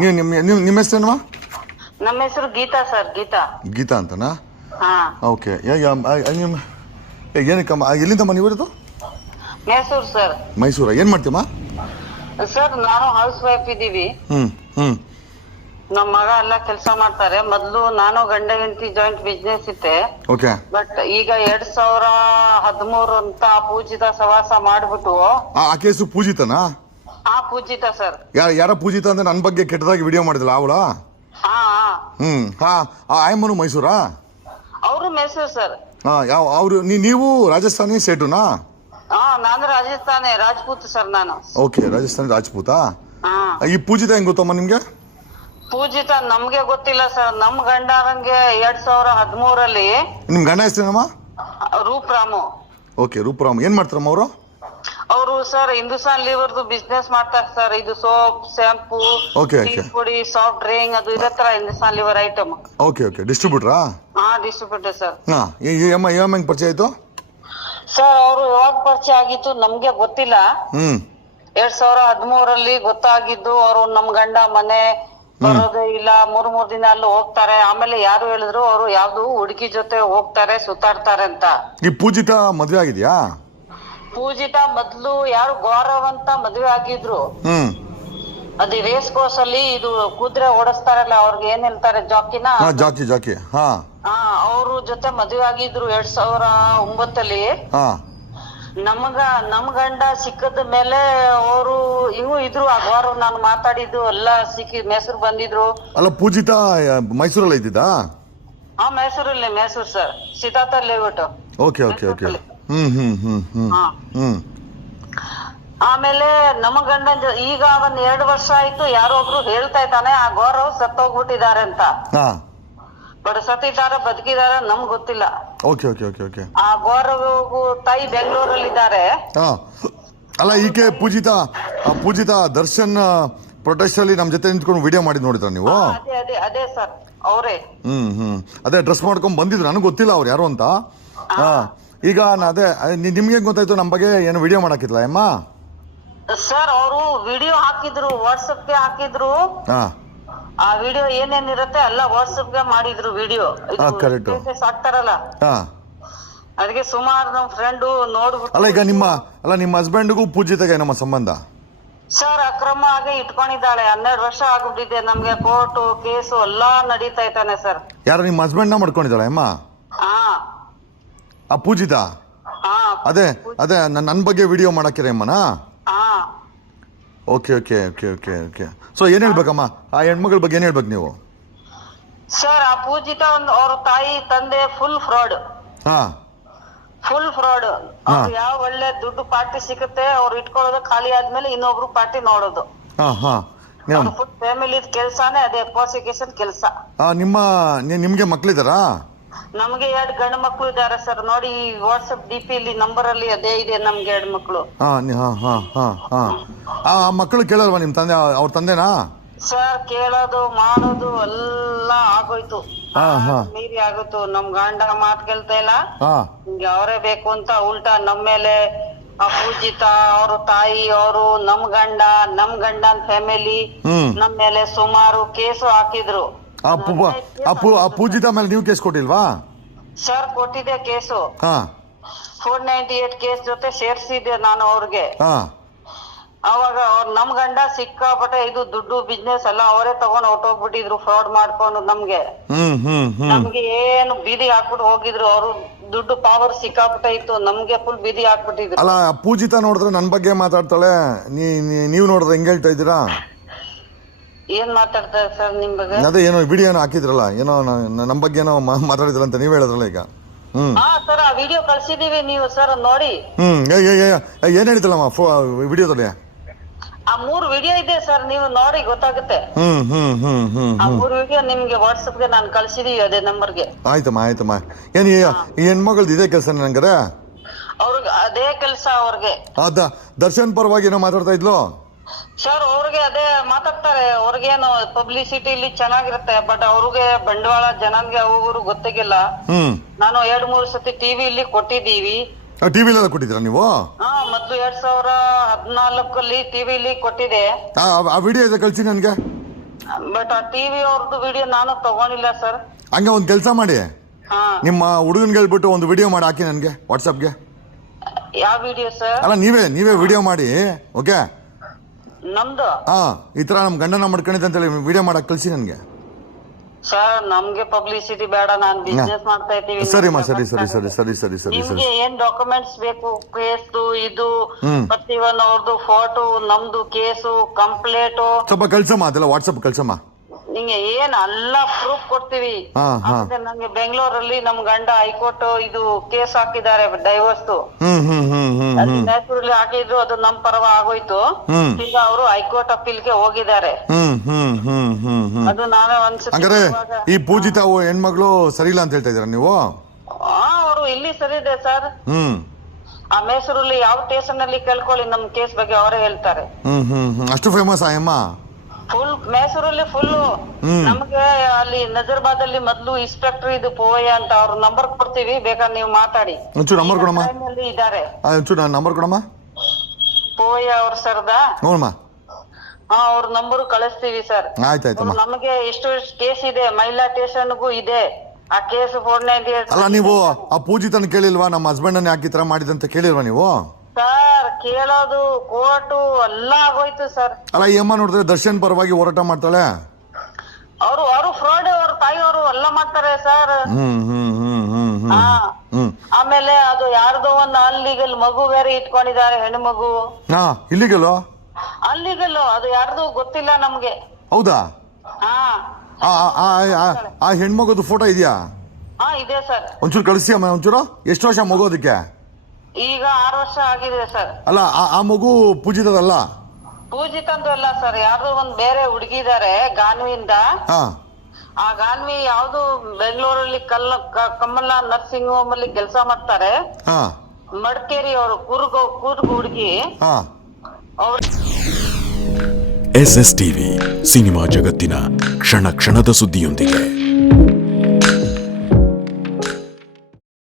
ನೀವು ನಿಮ್ಮ ನಿಮ್ಮ ನಿಮ್ಮ ಹೆಸರೇನಮ್ಮ ನಮ್ಮ ಹೆಸರು ಗೀತಾ ಸರ್ ಗೀತಾ. ಗೀತಾ ಅಂತನಾ? ಹಾ. ಓಕೆ. ನಿಮ್ಮ ಏನಕ್ಕಮ್ಮ ಎಲ್ಲಿಂದಮ್ಮ ನೀವು ಇರೋದು? ಮೈಸೂರು ಸರ್. ಮೈಸೂರ. ಏನು ಮಾಡ್ತೀಮ್ಮ ಸರ್ ನಾನು ಹೌಸ್ ವೈಫ್ ಇದ್ದೀವಿ ಹ್ಞೂ ಹ್ಞೂ ನಮ್ಮ ಮಗ ಎಲ್ಲ ಕೆಲಸ ಮಾಡ್ತಾರೆ. ಮೊದಲು ನಾನು ಗಂಡ ಹೆಂಡತಿ ಜಾಯಿಂಟ್ ಬಿಸ್ನೆಸ್ ಇತ್ತೆ ಓಕೆ. ಬಟ್ ಈಗ ಎರಡ್ ಸಾವಿರ ಹದಿಮೂರು ಅಂತ ಪೂಜಿತ ಸವಾಸ ಮಾಡ್ಬಿಟ್ಟು ಆ ಕೇಸು ಪೂಜಿತನಾ? ಪೂಜಿತ ಸರ್. ಯಾರ ಯಾರ ಪೂಜಿತ ಅಂದ್ರೆ ನನ್ನ ಬಗ್ಗೆ ಕೆಟ್ಟದಾಗಿ ವಿಡಿಯೋ ಮಾಡಿದ್ಲ ಅವಳ? ಹಾ ಹಾ. ಹ್ಞೂ ಹಾಂ. ಆ ಆಯಮ್ಮನು ಮೈಸೂರಾ? ಅವರು ಮೈಸೂರು ಸರ್. ಹಾ ಯಾವ ಅವರು ನೀವು ರಾಜಸ್ಥಾನಿ ಸೇಟುನಾ? ಹಾ ನಾನು ರಾಜಸ್ಥಾನಿ ರಾಜಪೂತ ಸರ್ ನಾನು. ಓಕೆ ರಾಜಸ್ಥಾನಿ ರಾಜ್ಪೂತಾ? ಹಾ. ಈ ಪೂಜಿತ ಹೆಂಗ್ ಗೊತ್ತಮ್ಮ ನಿಮಗೆ? ಪೂಜಿತ ನಮ್ಗೆ ಗೊತ್ತಿಲ್ಲ ಸರ್. ನಮ್ ಗಂಡರಂಗೆ ಎರಡ್ ಸಾವಿರ ಹದಿಮೂರಲ್ಲಿ ನಿಮ್ಮ ಗಂಡ ಹೆಸರೇನಮ್ಮ? ರೂಪ್ರಾಮು. ಓಕೆ ರೂಪರಾಮ್. ಏನು ಮಾಡ್ತಾರಮ್ಮ ಅವರು? ಸರ್ ಹಿಂದೂಸ್ತಾನ್ ಲೀವರ್ದು ಬಿಸ್ನೆಸ್ ಮಾಡ್ತಾರೆ ಸರ್. ಇದು soap shampoo Okay, tea okay. ಪುಡಿ ಸಾಫ್ಟ್ ಡ್ರಿಂಕ್ ಅದು ಇರತ್ತಲ್ಲ Hindustan lever item okay okay ಡಿಸ್ಟ್ರಿಬ್ಯೂಟ್ರಾ ಹಾ ಡಿಸ್ಟ್ರಿಬ್ಯೂಟರ್ ಸರ್. ಹಾ ಈ ಎಂ ಐ ಹೆಂಗೆ ಪರಿಚಯ ಆಯಿತು? ಸರ್ ಅವರು ಯಾವಾಗ ಪರಿಚಯ ಆಗಿತ್ತು ನಮ್ಗೆ ಗೊತ್ತಿಲ್ಲ. ಹ್ಮ್. ಎರಡ್ ಸಾವಿರ ಹದಿಮೂರಲ್ಲಿ ಗೊತ್ತಾಗಿದ್ದು ಅವರು ನಮ್ ಗಂಡ ಮನೆ ಬರೋದು ಇಲ್ಲ. ಮೂರ್ ಮೂರ್ ದಿನ ಅಲ್ಲಿ ಹೋಗ್ತಾರೆ. ಆಮೇಲೆ ಯಾರು ಹೇಳಿದ್ರು ಅವರು ಯಾವ್ದು ಹುಡುಗಿ ಜೊತೆ ಹೋಗ್ತಾರೆ ಸುತ್ತಾಡ್ತಾರೆ ಅಂತ. ಈ ಪೂಜಿತ ಮದುವೆ ಆಗಿದೆಯಾ? ಪೂಜಿತ ಮೊದ್ಲು ಯಾರು ಗೌರವಂತ ಅಂತ ಮದ್ವೆ ಆಗಿದ್ರು. ಹ್ಮ್. ಅದು ರೇಸ್ ಕೋರ್ಸ್ ಅಲ್ಲಿ ಇದು ಕುದುರೆ ಓಡಿಸ್ತಾರಲ್ಲ ಅವ್ರಿಗೆ ಏನ್ ಹೇಳ್ತಾರೆ ಜಾಕಿನ? ಹಾಂ ಜಾಕಿ ಜಾಕಿ. ಹಾಂ. ಹಾ ಅವ್ರ ಜೊತೆ ಮದುವೆ ಆಗಿದ್ರು ಎರಡ್ ಸಾವಿರ ಒಂಬತ್ತಲ್ಲಿ. ನಮ್ಗ ನಮಗ ನಮ್ ಗಂಡ ಸಿಕ್ಕದ ಮೇಲೆ ಅವರು ಇವು ಇದ್ರು ಆ ಗೌರವ್ ನಾನು ಮಾತಾಡಿದ್ದು ಎಲ್ಲ ಸಿಕ್ಕಿ ಮೈಸೂರು ಬಂದಿದ್ರು. ಅಲ್ಲ ಪೂಜಿತ ಮೈಸೂರಲ್ಲಿ ಇದ್ದಿದ್ದಾ? ಹಾ ಮೈಸೂರಲ್ಲಿ Mysuru sir. Siddhartha layout okay okay okay ಆಮೇಲೆ ನಮ್ಮ ಗಂಡನ ಜೊ- ಈಗ ಒಂದ್ ಎರಡು ವರ್ಷ ಆಯ್ತು ಯಾರೋ ಒಬ್ರು ಹೇಳ್ತಾ ಇದ್ದಾನೆ ಆ ಗೌರವ್ ಸತ್ತೋಗ್ಬಿಟ್ಟಿದ್ದಾರೆ ಅಂತ. ಹಾಂ. ಬಟ್ ಸತ್ತಿದ್ದಾರೆ ಬದುಕಿದ್ದಾರೆ ನಮ್ಗ್ ಗೊತ್ತಿಲ್ಲ. Okay okay okay okay. ಆ ಗೌರವ್ ತಾಯಿ ಬೆಂಗಳೂರಲ್ಲಿ ಇದ್ದಾರೆ ಹಾಂ. ಅಲ್ಲ ಈಕೆ ಪೂಜಿತ ಆ ಪೂಜಿತ ದರ್ಶನ್ ಪ್ರೊಟೆಸ್ಟ್ ಅಲ್ಲಿ ನಮ್ಮ ಜೊತೆ ನಿಂತ್ಕೊಂಡು ವಿಡಿಯೋ ಮಾಡಿ ನೋಡಿದ್ರ ನೀವು? ಅದೇ ಅದೇ ಅದೇ ಸರ್ ಅವರೇ. ಹ್ಮ್ ಹ್ಮ್. ಅದೇ ಡ್ರೆಸ್ ಮಾಡ್ಕೊಂಡ್ ಬಂದಿದ್ರು. ನನಗೆ ಗೊತ್ತಿಲ್ಲ ಅವ್ರು ಯಾರು ಅಂತ. ಹಾ. ಈಗ ನಾ ಅದೇ ನಿಮ್ಗೆ ಗೊತ್ತಾಯ್ತು? ನಮ್ಮ ಬಗ್ಗೆ ಏನು ವಿಡಿಯೋ ಮಾಡಕ್ಕಿಲ್ಲ ಅಮ್ಮ ಸರ್ ಅವರು ವಿಡಿಯೋ ಹಾಕಿದ್ರು ವಾಟ್ಸಪ್ಗೆ ಹಾಕಿದ್ರು. ಹಾ. ಆ ವಿಡಿಯೋ ಏನೇನಿರುತ್ತೆ ಎಲ್ಲ ವಾಟ್ಸಪ್ಗೆ ಮಾಡಿದ್ರು ವಿಡಿಯೋ ಹಾ, correct. ಹಾಕ್ತಾರಲ್ಲ. ಹಾ. ಅದಕ್ಕೆ ಸುಮಾರು ನಮ್ ಫ್ರೆಂಡ್ ನೋಡ್ಬಿಟ್ಟು ಅಲ್ಲ ಈಗ ನಿಮ್ಮ ಅಲ್ಲ ನಿಮ್ಮ ಹಸ್ಬೆಂಡ್ಗೂ ಪೂಜಿತಗೆ ನಮ್ಮ ಸಂಬಂಧ? ಸರ್ ಅಕ್ರಮ ಆಗಿ ಇಟ್ಕೊಂಡಿದ್ದಾಳೆ. ಹನ್ನೆರಡು ವರ್ಷ ಆಗ್ಬಿಟ್ಟಿದೆ. ನಮ್ಗೆ ಕೋರ್ಟು ಕೇಸು ಎಲ್ಲಾ ನಡೀತಾ ಇದ್ದಾನೆ ಸರ್. ಯಾರು ನಿಮ್ಮ ಹಸ್ಬೆಂಡ್ನ ಮಾಡ್ಕೊಂಡಿದ್ದಾಳೆ ಅಮ್ಮ ಹಾ. ಆ ಪೂಜಿತ? ಅದೇ ಅದೇ ನನ್ನ ಬಗ್ಗೆ ವಿಡಿಯೋ ಮಾಡಕ್ಕಿರ ಅಮ್ಮನ okay okay okay okay okay. So ಏನು ಹೇಳ್ಬೇಕಮ್ಮ? ಆ ಹೆಣ್ಮಗಳ ಬಗ್ಗೆ ಏನು ಹೇಳ್ಬೇಕು ನೀವು? ಸರ್ ಆ ಪೂಜಿತ ಒಂದು ಅವ್ರ ತಾಯಿ ತಂದೆ ಫುಲ್ ಫ್ರಾಡ್ ಹಾ. ಫುಲ್ ಫ್ರಾಡ್ ಯಾವ ಒಳ್ಳೆ ದುಡ್ಡು ಪಾರ್ಟಿ ಸಿಗುತ್ತೆ ಅವ್ರು ಇಟ್ಕೊಳ್ಳೋದು ಖಾಲಿ ಆದ್ಮೇಲೆ ಇನ್ನೊಬ್ರು ಪಾರ್ಟಿ ನೋಡೋದು. ಹಾ ಹಾ. ಫುಲ್ ಫ್ಯಾಮಿಲಿ ಕೆಲ್ಸಾನೇ ಅದೇ ಪ್ರೋಸಿಕ್ಯೂಷನ್ ಕೆಲಸ. ನಿಮ್ಮ ನಿಮ್ಗೆ ಮಕ್ಳಿದಾರಾ? ನಮ್ಗೆ ಎರಡು ಗಂಡು ಮಕ್ಳು ಇದಾರೆ ಸರ್. ನೋಡಿ ವಾಟ್ಸಪ್ ಡಿ ಪಿ ಇಲ್ಲಿ ನಂಬರ್ ಅಲ್ಲಿ ಅದೇ ಇದೆ ನಮ್ಗೆ ಎರಡು ಮಕ್ಳು. ಹಾ ಹಾ ಹಾ ಹಾ ಹಾ. ಆ ಮಕ್ಕಳು ಕೇಳಲ್ವಾ ನಿಮ್ಮ ತಂದೆ ಅವ್ರ ತಂದೆನಾ? ಸರ್ ಕೇಳೋದು ಮಾಡೋದು ಎಲ್ಲ ಆಗೋಯ್ತು. ಹಾ, ಹಾ. ಮೀರಿ ಆಗೋಯ್ತು. ನಮ್ ಗಂಡ ಮಾತ್ ಕೇಳ್ತಾ ಇಲ್ಲ. ಹಾ. ನಿಮ್ಗೆ ಅವರೇ ಬೇಕು ಅಂತ ಉಲ್ಟಾ ನಮ್ ಮೇಲೆ ಆ ಪೂಜಿತ ಅವ್ರ ತಾಯಿ ಅವರು ನಮ್ ಗಂಡ ನಮ್ ಗಂಡನ್ ಫ್ಯಾಮಿಲಿ ಹ್ಮ್. ನಮ್ ಮೇಲೆ ಸುಮಾರು ಕೇಸು ಹಾಕಿದ್ರು. ಆ ಪು ಆ ಪು ಆ ಪೂಜಿತ ಮೇಲೆ ನೀವು ಕೇಸ್ ಕೊಟ್ಟಿಲ್ವಾ? ಸರ್ ಕೊಟ್ಟಿದೆ ಕೇಸು. ಹಾ. ಫೋರ್ ನೈಂಟಿ ಏಟ್ ಕೇಸ್ ಜೊತೆ ಸೇರ್ಸಿದ್ದೆ ನಾನು ಅವ್ರಿಗೆ. ಹಾ. ಅವಾಗ ಅವ್ರ್ ನಮ್ ಗಂಡ ಸಿಕ್ಕಾಪಟ್ಟೆ ಇದು ದುಡ್ಡು ಬಿಸ್ನೆಸ್ ಎಲ್ಲ ಅವರೇ ತಗೊಂಡ್ ಹೋಗ್ಬಿಟ್ಟಿದ್ರು ಫ್ರಾಡ್ ಮಾಡ್ಕೊಂಡು ನಮ್ಗೆ. ಹ್ಮ್ ಹ್ಮ್ ಹ್ಮ್. ನಮ್ಗೆ ಏನು ಬೀದಿ ಹಾಕ್ಬಿಟ್ಟು ಹೋಗಿದ್ರು ಅವರು ದುಡ್ಡು ಪವರ್ ಸಿಕ್ಕಾಪಟ್ಟೆ ಇತ್ತು ನಮ್ಗೆ ಫುಲ್ ಬೀದಿ ಹಾಕ್ಬಿಟ್ಟಿದ್ರು. ಅಲ್ಲ ಆ ಪೂಜಿತ ನೋಡಿದ್ರೆ ನನ್ನ ಬಗ್ಗೆ ಮಾತಾಡ್ತಾಳೆ ನೀ ನೀ- ನೀವು ನೋಡಿದ್ರೆ ಹೆಂಗ್ ಹೇಳ್ತಾ ಇದ್ದೀರಾ? ಏನ್ ಮಾತಾಡ್ತಾರೆ ಸರ್ ನಿಮ್ ಬಗ್ಗೆ ಅದೇ ಏನೋ ವಿಡಿಯೋ ಏನೋ ಹಾಕಿದ್ರಲ್ಲ ಏನೋ ನ- ನಮ್ಮ ಬಗ್ಗೆ ಏನೋ ಮಾ- ಮಾತಾಡಿದ್ರಂತ ನೀವ್ ಹೇಳಿದ್ರಲ್ಲ ಈಗ. ಹ್ಮ್. ಹಾ ಸರ್ ಆ ವಿಡಿಯೋ ಕಳ್ಸಿದೀವಿ ನೀವು ಸರ್ ನೋಡಿ. ಹ್ಮ್ ಏ ಏ ಏ ಏನು ಹೇಳಿದ್ರಲ್ಲಮ್ಮ ಫೋ ವಿಡಿಯೋದಲ್ಲಿ? ಆ ಮೂರ್ ವಿಡಿಯೋ ಇದೆ ಸರ್ ನೀವು ನೋಡಿ ಗೊತ್ತಾಗುತ್ತೆ. ಹ್ಮ್ ಹ್ಮ್ ಹ್ಮ್ ಹ್ಮ್ ಆ ಮೂರ್ ವಿಡಿಯೋ ನಿಮ್ಗೆ ವಾಟ್ಸಪ್ಗೆ ನಾನು ಕಳ್ಸಿದೀವಿ ಅದೇ ನಂಬರ್ಗೆ. ಆಯ್ತಮ್ಮ ಆಯ್ತಮ್ಮ. ಏನು ಈ ಹೆಣ್ಮಗಳದ್ದು ಹೆಣ್ಮಗಳ್ದು ಇದೇ ಕೆಲಸ ನಂಗರೆ ಅವ್ರಿಗೆ ಅದೇ ಕೆಲ್ಸ ಅವ್ರಿಗೆ. ಅದ ದರ್ಶನ್ ಪರವಾಗಿ ಏನೋ ಮಾತಾಡ್ತಾ ಇದ್ಲು? ಸರ್ ಅವ್ರಿಗೆ ಅದೇ ಮಾತಾಡ್ತಾರೆ. ಅವ್ರಿಗೇನು ಪಬ್ಲಿಸಿಟಿ ಇಲ್ಲಿ ಚೆನ್ನಾಗಿರುತ್ತೆ ಬಟ್ ಅವ್ರಿಗೆ ಬಂಡವಾಳ ಜನನ್ಗೆ ಅವರು ಗೊತ್ತಾಗಿಲ್ಲ. ಹ್ಮ್. ನಾನು ಎರಡ್ ಮೂರು ಸತಿ ಟಿವಿ ಇಲ್ಲಿ ಕೊಟ್ಟಿದ್ದೀವಿ. ಟಿವಿಲೆಲ್ಲ ಕೊಟ್ಟಿದ್ದೀರಾ ನೀವು? ಹಾ ಮೊದ್ಲು ಎರಡ್ ಸಾವಿರ ಹದ್ನಾಲ್ಕಲ್ಲಿ ಟಿವಿಲಿ ಕೊಟ್ಟಿದೆ. ಆ ಆ ವಿಡಿಯೋ ಇದೆ ಕಳ್ಸಿ ನನಗೆ. ಬಟ್ ಆ ಟಿವಿ ಅವ್ರದ್ದು ವಿಡಿಯೋ ನಾನು ತಗೊಂಡಿಲ್ಲ ಸರ್ ಹಂಗೆ ಒಂದು ಕೆಲಸ ಮಾಡಿ. ಹಾ. ನಿಮ್ಮ ಹುಡುಗನ್ಗೆ ಹೇಳ್ಬಿಟ್ಟು ಒಂದು ವಿಡಿಯೋ ಮಾಡಿ ಹಾಕಿ ನನಗೆ ವಾಟ್ಸಪ್ಗೆ ಯಾವ ವಿಡಿಯೋ ಸರ್ ಅಲ್ಲ ನೀವೇ ನೀವೇ ವಿಡಿಯೋ ಮಾಡಿ ಓಕೆ ನಮ್ದು? ಹಾ ಈ ತರ ನಮ್ಮ ಗಂಡನ ಮಾಡ್ಕೊಂಡಿದ್ದೆ ಅಂತೇಳಿ ವಿಡಿಯೋ ಮಾಡಕ್ ಕಳ್ಸಿ ನನಗೆ. ಸರ್ ನಮ್ಗೆ ಪಬ್ಲಿಸಿಟಿ ಬೇಡ ನಾನ್ ಬಿಸ್ನೆಸ್ ಮಾಡ್ತಾ ಇದ್ದೀವಿ. ಸರಿ ಸರಿ ಸರಿ ಸರಿ ಸರಿ ಸರಿ ಸರಿ ಸರಿ. ನಿಮ್ಗೆ ಏನ್ ಡಾಕ್ಯುಮೆಂಟ್ಸ್ ಬೇಕು? ಕೇಸು ಇದು ಹ್ಮ್. ಮತ್ತೆ ಇವನ್ ಅವ್ರದ್ದು ಫೋಟೋ ನಮ್ದು ಕೇಸು ಕಂಪ್ಲೇಟು ಸ್ವಲ್ಪ ಕಳ್ಸಮ್ಮ ಅದೆಲ್ಲ ವಾಟ್ಸಪ್ ಕಳ್ಸಮ್ಮ. ನಿಂಗೆ ಏನ್ ಎಲ್ಲ ಪ್ರೂಫ್ ಕೊಡ್ತೀವಿ. ಹಾ, ಹಾ. ಆಮೇಲೆ ನಂಗೆ ಬೆಂಗಳೂರಲ್ಲಿ ನಮ್ ಗಂಡ ಹೈಕೋರ್ಟ್ ಇದು ಕೇಸ್ ಹಾಕಿದ್ದಾರೆ ಡೈವರ್ಸ್ ಹ್ಮ್ ಹ್ಮ್ ಹ್ಮ್ ಹ್ಮ್ ಅಲ್ಲಿ ನ್ಯಾಚುರಲಿ ಹಾಕಿದ್ರು ಅದು ನಮ್ ಪರವ ಆಗೋಯ್ತು. ಹ್ಮ್. ಈಗ ಅವರು ಹೈಕೋರ್ಟ್ ಅಪೀಲ್ಗೆ ಹೋಗಿದ್ದಾರೆ. ಹ್ಮ್ ಹ್ಮ್ ಹ್ಮ್ ಹ್ಮ್ ಹ್ಮ್. ಅದು ನಾವೇ ಒಂದ್ಸತಿ ಹಂಗಾರೆ ಇವಾಗ- ಈ ಪೂಜಿತ ಓ ಹೆಣ್ಮಗಳು ಸರಿ ಇಲ್ಲ ಅಂತ ಹೇಳ್ತಾ ಇದೀರಾ ನೀವು? ಆ, ಅವರು ಇಲ್ಲಿ ಸರಿ ಇದೆ ಸರ್. ಹ್ಮ್. ಆ ಮೈಸೂರಲ್ಲಿ ಯಾವ ಸ್ಟೇಷನ್ ಅಲ್ಲಿ ಕೇಳ್ಕೊಳ್ಳಿ ನಮ್ ಕೇಸ್ ಬಗ್ಗೆ ಅವರೇ ಹೇಳ್ತಾರೆ. ಹ್ಮ್ ಹ್ಮ್ ಹ್ಮ್. ಅಷ್ಟು ಫೇಮಸ್ ಅಮ್ಮ? ಫುಲ್ ಮೈಸೂರಲ್ಲಿ ಫುಲ್ ನಮ್ಗೆ ಅಲ್ಲಿ ನಜರ್ಬಾದ್ ಅಲ್ಲಿ ಮೊದ್ಲು ಇನ್ಸ್ಪೆಕ್ಟರ್ ಇದು ಪೋಯ ಅಂತ ಅವ್ರ ನಂಬರ್ ಕೊಡ್ತೀವಿ ಬೇಕಾದ್ರೆ ನೀವು ಮಾತಾಡಿ. ಒಂಚೂರು ನಂಬರ್ ಕೊಡಮ್ಮ. ಅಲ್ಲಿ ಇದ್ದಾರೆ. ಆ, ಒಂಚೂರು ನಂಬರ್ ಕೊಡಮ್ಮ. ಪೋಯ ಅವ್ರ ಸರ್ದ? ನೋಡಮ್ಮ. ಹಾ ಅವ್ರ ನಂಬರ್ ಕಳಿಸ್ತೀವಿ ಸರ್ ಆಯ್ತು ಆಯ್ತಮ್ಮ ನಮಗೆ ಎಷ್ಟು ಕೇಸ್ ಇದೆ ಮಹಿಳಾ ಸ್ಟೇಷನ್ಗೂ ಇದೆ. ಆ ಕೇಸ್ ಫೋರ್ ನೈಂಟಿ ಅಲ್ಲ ನೀವು ಆ ಪೂಜಿತನ ಕೇಳಿಲ್ವಾ? ನಮ್ಮ ಹಸ್ಬೆಂಡನ್ನ ಯಾಕೆ ಈ ಥರ ಮಾಡಿದಂತ ಕೇಳಿಲ್ವಾ ನೀವು? ಸರ್ ಕೇಳೋದು ಕೋರ್ಟು ಎಲ್ಲ ಆಗೋಯ್ತು ಸರ್. ಅಲ್ಲ ಈ ಅಮ್ಮ ನೋಡಿದ್ರೆ ದರ್ಶನ್ ಪರವಾಗಿ ಹೋರಾಟ ಮಾಡ್ತಾಳೆ? ಅವರು ಅವರು ಫ್ರಾಡ್ ಅವ್ರ ತಾಯಿ ಅವರು ಎಲ್ಲ ಮಾಡ್ತಾರೆ ಸರ್. ಹ್ಮ್ ಹ್ಮ್ ಹ್ಮ್ ಹ್ಮ್ ಹ್ಮ್ ಹಾ. ಹ್ಮ್. ಆಮೇಲೆ ಅದು ಯಾರ್ದೋ ಒಂದು ಅಲ್ಲಿಗಲ್ ಮಗು ಬೇರೆ ಇಟ್ಕೊಂಡಿದ್ದಾರೆ ಹೆಣ್ಣು ಮಗು. ಹಾ ಇಲ್ಲಿಗಲ್ಲೋ ಅಲ್ಲಿಗಲ್ಲು ಅದು ಯಾರ್ದು ಗೊತ್ತಿಲ್ಲ ನಮ್ಗೆ. ಹೌದಾ? ಹಾ. ಆ ಆ- ಆ- ಆ- ಆ ಹೆಣ್ಮಗದು ಫೋಟೋ ಇದೆಯಾ? ಹಾ ಇದೆ ಸರ್. ಒಂಚೂರು ಕಳಿಸಿ ಅಮ್ಮ ಒಂಚೂರು. ಎಷ್ಟು ವರ್ಷ ಮಗು ಅದಕ್ಕೆ? ಈಗ ಆರು ವರ್ಷ ಆಗಿದೆ ಸರ್. ಅಲ್ಲ ಆ- ಆ ಮಗು ಪೂಜಿತದಲ್ಲ? ಪೂಜಿತಂದು ಅಲ್ಲ ಸರ್ ಯಾರ್ದೋ ಒಂದ್ ಬೇರೆ ಹುಡುಗಿದಾರೆ ಗಾನ್ವಿಯಿಂದ ಹಾ. ಆ ಗಾನ್ವಿ ಯಾವ್ದು ಬೆಂಗಳೂರಲ್ಲಿ ಕಲ್ಲ ಕ- ಕಮಲ ನರ್ಸಿಂಗ್ ಹೋಮ್ ಅಲ್ಲಿ ಕೆಲಸ ಮಾಡ್ತಾರೆ. ಹಾ. ಮಡಿಕೇರಿ ಅವರು ಕೂರ್ಗ ಕೂರ್ಗ ಹುಡುಗಿ. ಹಾ. ಅವ್ರ ಎಸ್ ಎಸ್ ಟಿವಿ ಸಿನಿಮಾ ಜಗತ್ತಿನ ಕ್ಷಣ ಕ್ಷಣದ ಸುದ್ದಿಯೊಂದಿಗೆ.